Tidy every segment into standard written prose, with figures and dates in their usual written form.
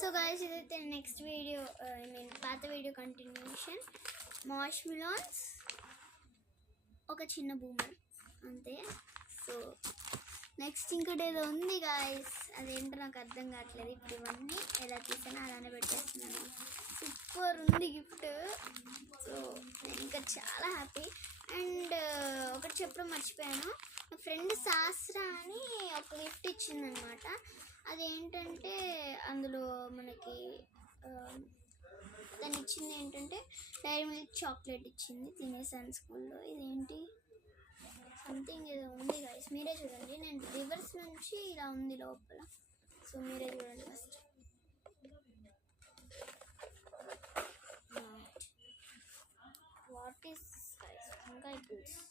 So guys ఇదైతే next video పాత video continuation. Marsh melons, ఒక చిన్న బూమర్ అంతే. సో నెక్స్ట్ ఇంకోటి ఏదో ఉంది గాయస్, అదేంటో నాకు అర్థం కావట్లేదు. ఇప్పుడు ఇవన్నీ ఎలా తీసానో అలానే పెట్టేస్తున్నాను. సూపర్ ఉంది గిఫ్ట్. సో నేను ఇంకా చాలా హ్యాపీ. అండ్ ఒకటి చెప్పడం మర్చిపోయాను, నా ఫ్రెండ్ శాస్త్ర అని ఒక గిఫ్ట్ ఇచ్చిందనమాట. అదేంటంటే అందులో మనకి దాన్ని ఇచ్చింది ఏంటంటే డైరీ మిల్క్ చాక్లెట్ ఇచ్చింది. తినేసాను స్కూల్లో. ఇదేంటి సంథింగ్ ఏదో ఉంది గైస్, మీరే చూడండి. నేను రివర్స్ నుంచి ఇలా ఉంది లోపల. సో మీరే చూడండి ఫస్ట్. వాట్ ఈస్ గైస్ వంకాయ పులుసు.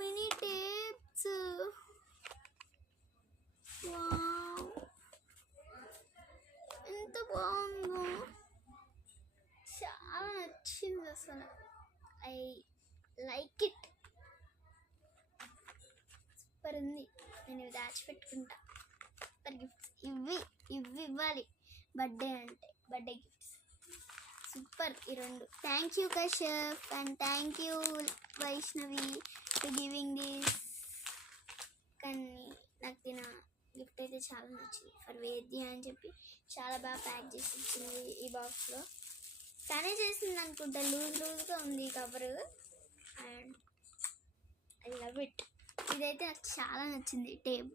మినీ టేప్స్. ఎంత బాగుందో, చాలా నచ్చింది అసలు. I like it. సూపర్ ఉంది. నేను ఇవి దాచిపెట్టుకుంటా. సూపర్ గిఫ్ట్స్ ఇవి ఇవ్వాలి బర్త్డే అంటే. బర్త్డే గిఫ్ట్స్ సూపర్ ఈ రెండు. Thank you Kashyap and thank you Vaishnavi for giving this. కానీ నాకు తిన గిఫ్ట్ అయితే చాలా నచ్చింది. ఫర్ వేద్య అని చెప్పి చాలా బాగా ప్యాక్ చేసి ఇచ్చింది ఈ బాక్స్లో. తనే చేసింది అనుకుంటా. లూజ్గా ఉంది cover. And I love it. ఇదైతే నాకు చాలా నచ్చింది. టేప్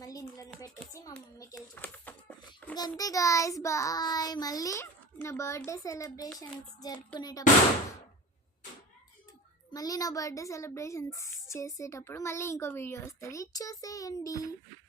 మళ్ళీ ఇందులోనే పెట్టేసి మా మమ్మీకి వెళ్ళి చూపిస్తాను. ఇంకంతే గాయస్, బాయ్. మళ్ళీ నా బర్త్డే సెలబ్రేషన్స్ చేసేటప్పుడు మళ్ళీ ఇంకో వీడియో వస్తుంది, చూసేయండి.